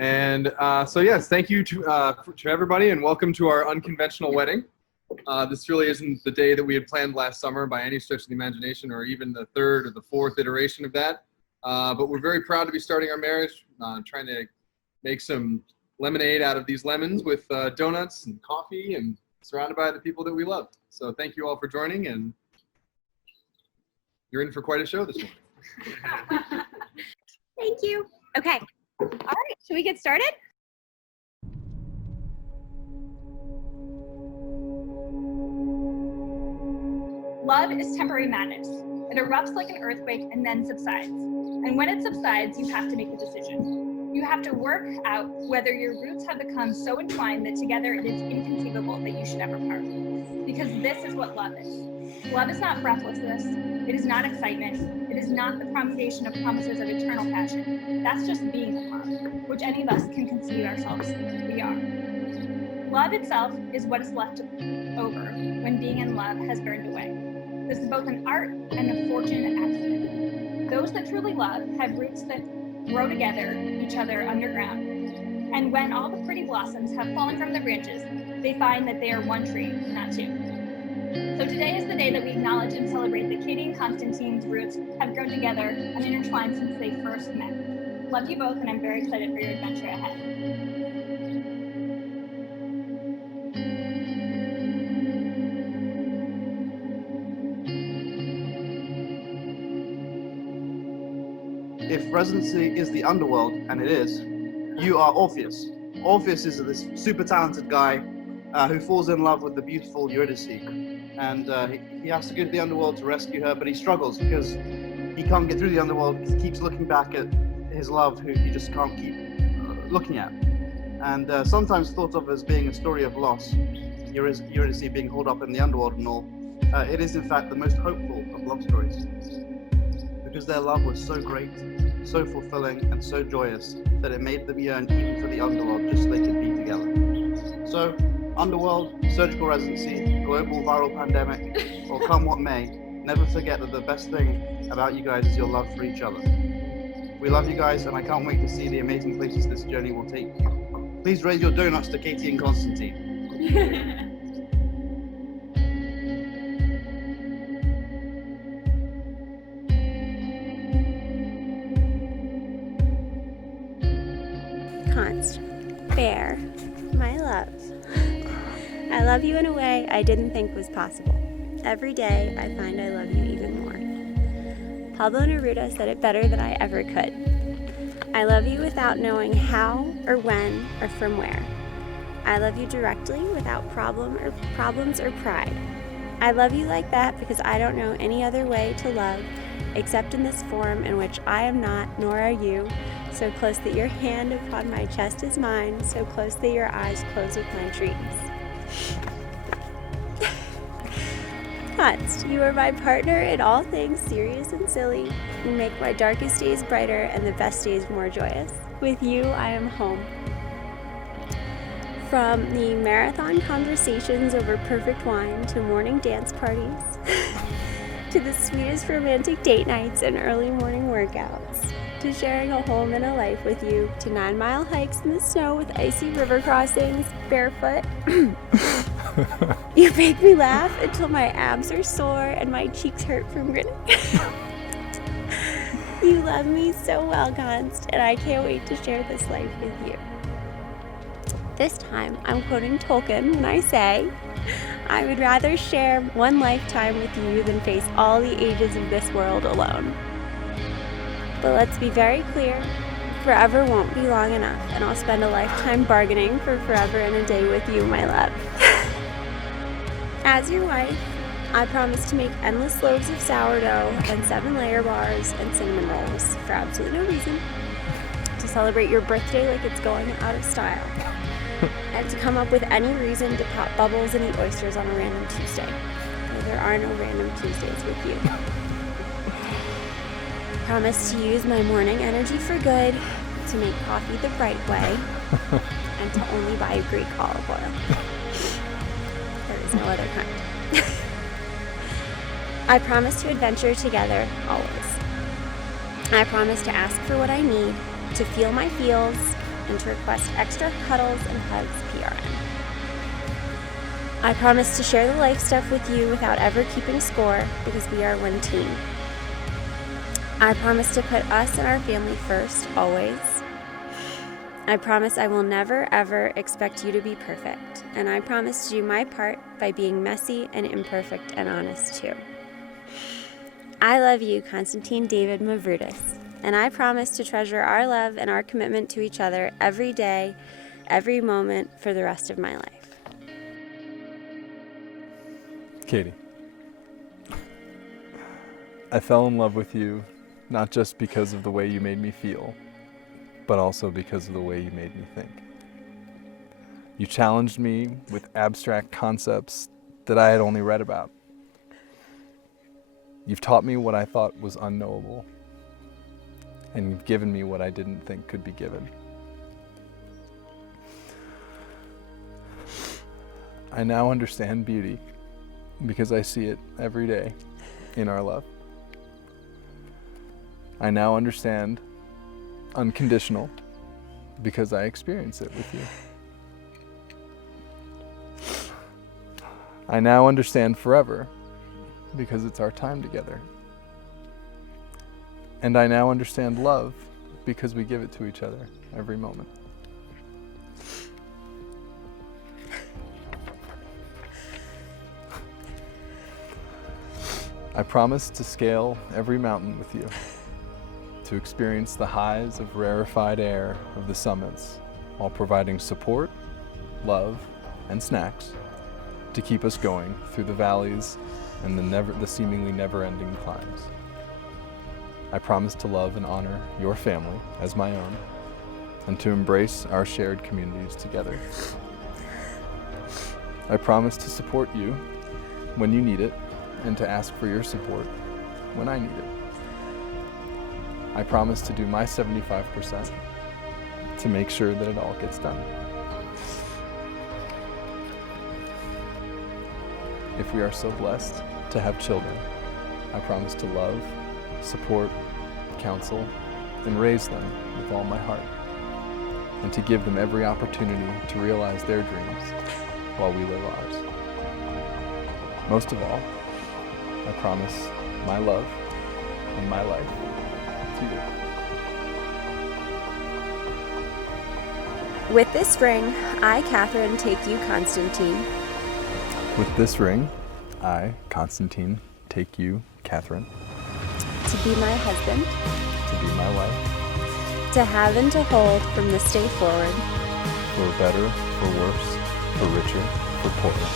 And so yes, thank you to everybody, and welcome to our unconventional wedding. This really isn't the day that we had planned last summer by any stretch of the imagination, or even the third or the fourth iteration of that. But we're very proud to be starting our marriage, trying to make some lemonade out of these lemons with donuts and coffee, and surrounded by the people that we love. So thank you all for joining, and you're in for quite a show this morning. Thank you. Okay. All right. Should we get started? Love is temporary madness. It erupts like an earthquake and then subsides. And when it subsides, you have to make a decision. You have to work out whether your roots have become so entwined that together it is inconceivable that you should ever part. Because this is what love is. Love is not breathlessness. It is not excitement. It is not the promulgation of promises of eternal passion. That's just being in love, which any of us can conceive ourselves we are. Love itself is what is left over when being in love has burned away. This is both an art and a fortunate accident. Those that truly love have roots that grow together each other underground. And when all the pretty blossoms have fallen from the branches, they find that they are one tree, not two. So today is the day that we acknowledge and celebrate that Katie and Constantine's roots have grown together and intertwined since they first met. Love you both, and I'm very excited for your adventure ahead. If residency is the underworld, and it is, you are Orpheus. Orpheus is this super talented guy who falls in love with the beautiful Eurydice. And he has to go to the underworld to rescue her, but he struggles because he can't get through the underworld because he keeps looking back at his love, who he just can't keep looking at. And sometimes thought of as being a story of loss, Eurydice being hauled up in the underworld and all, it is in fact the most hopeful of love stories. Because their love was so great, so fulfilling, and so joyous that it made them yearn even for the underworld just so they could be together. So, underworld, surgical residency, global viral pandemic, or come what may, never forget that the best thing about you guys is your love for each other. We love you guys, and I can't wait to see the amazing places this journey will take you. Please raise your donuts to Katie and Constantine. Const, bear, my love. I love you in a way I didn't think was possible. Every day I find I love you even more. Pablo Neruda said it better than I ever could. I love you without knowing how or when or from where. I love you directly without problems or pride. I love you like that because I don't know any other way to love except in this form in which I am not, nor are you, so close that your hand upon my chest is mine, so close that your eyes close with my dreams. Const, you are my partner in all things serious and silly. You make my darkest days brighter and the best days more joyous. With you, I am home. From the marathon conversations over perfect wine to morning dance parties, to the sweetest romantic date nights and early morning workouts, to sharing a whole minute life with you, to 9-mile hikes in the snow with icy river crossings, barefoot. You make me laugh until my abs are sore and my cheeks hurt from grinning. You love me so well, Const, and I can't wait to share this life with you. This time, I'm quoting Tolkien when I say, I would rather share one lifetime with you than face all the ages of this world alone. But let's be very clear, forever won't be long enough, and I'll spend a lifetime bargaining for forever and a day with you, my love. As your wife, I promise to make endless loaves of sourdough and 7-layer bars and cinnamon rolls for absolutely no reason, to celebrate your birthday like it's going out of style, and to come up with any reason to pop bubbles and eat oysters on a random Tuesday. Though there are no random Tuesdays with you. Promise to use my morning energy for good, to make coffee the right way, and to only buy Greek olive oil. There is no other kind. I promise to adventure together always. I promise to ask for what I need, to feel my feels, and to request extra cuddles and hugs PRN. I promise to share the life stuff with you without ever keeping score because we are one team. I promise to put us and our family first, always. I promise I will never, ever expect you to be perfect, and I promise to do my part by being messy and imperfect and honest too. I love you, Constantine David Mavridis, and I promise to treasure our love and our commitment to each other every day, every moment for the rest of my life. Katie, I fell in love with you not just because of the way you made me feel, but also because of the way you made me think. You challenged me with abstract concepts that I had only read about. You've taught me what I thought was unknowable, and you've given me what I didn't think could be given. I now understand beauty because I see it every day in our love. I now understand unconditional because I experience it with you. I now understand forever because it's our time together. And I now understand love because we give it to each other every moment. I promise to scale every mountain with you, to experience the highs of rarefied air of the summits while providing support, love, and snacks to keep us going through the valleys and the seemingly never-ending climbs. I promise to love and honor your family as my own and to embrace our shared communities together. I promise to support you when you need it and to ask for your support when I need it. I promise to do my 75% to make sure that it all gets done. If we are so blessed to have children, I promise to love, support, counsel, and raise them with all my heart, and to give them every opportunity to realize their dreams while we live ours. Most of all, I promise my love and my life to you. With this ring, I, Catherine, take you, Constantine. With this ring, I, Constantine, take you, Catherine, To be my husband. to be my wife, To have and to hold from this day forward. for better, for worse, for richer, for poorer,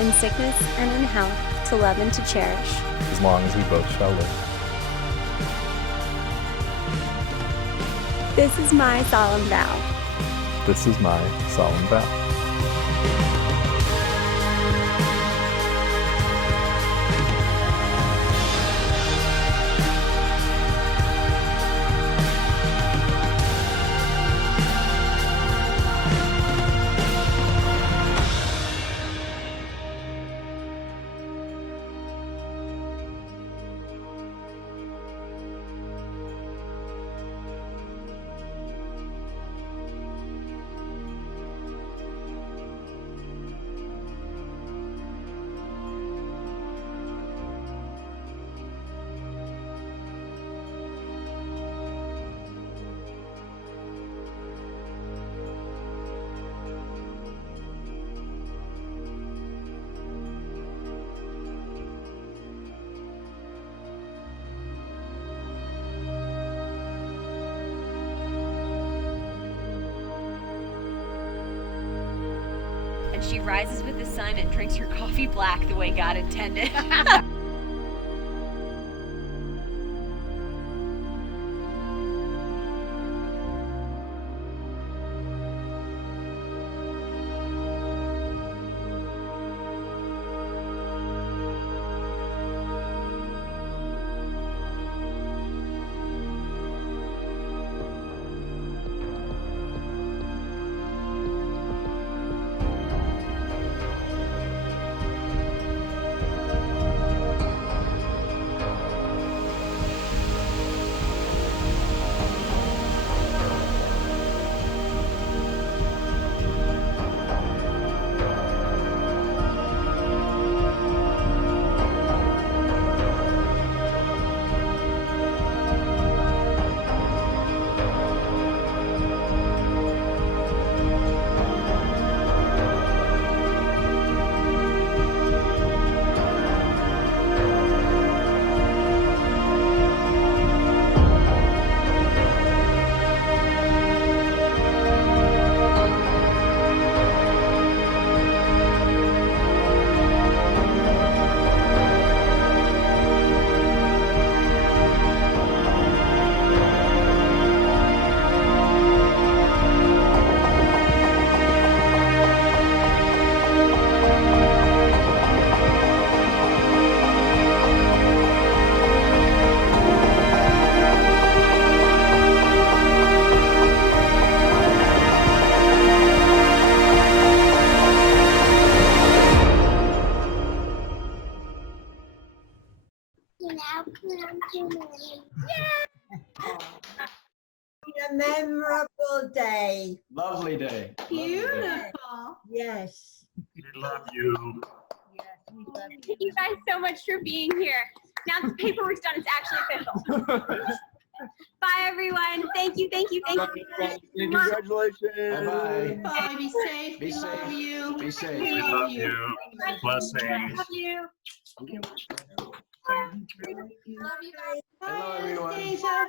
In sickness and in health. To love and to cherish. as long as we both shall live. This is my solemn vow. This is my solemn vow. And she rises with the sun and drinks her coffee black the way God intended. A memorable day. Lovely day. Beautiful. Yes. We love you. Yes, we love you. Thank you guys so much for being here. Now the paperwork's done, it's actually official. Bye, everyone. Thank you, thank you, thank you. Congratulations. Bye-bye. Bye, be safe. Be We love safe. you. Be safe. We love you. Blessings. Love you. Love you. Hello, everyone. Deja.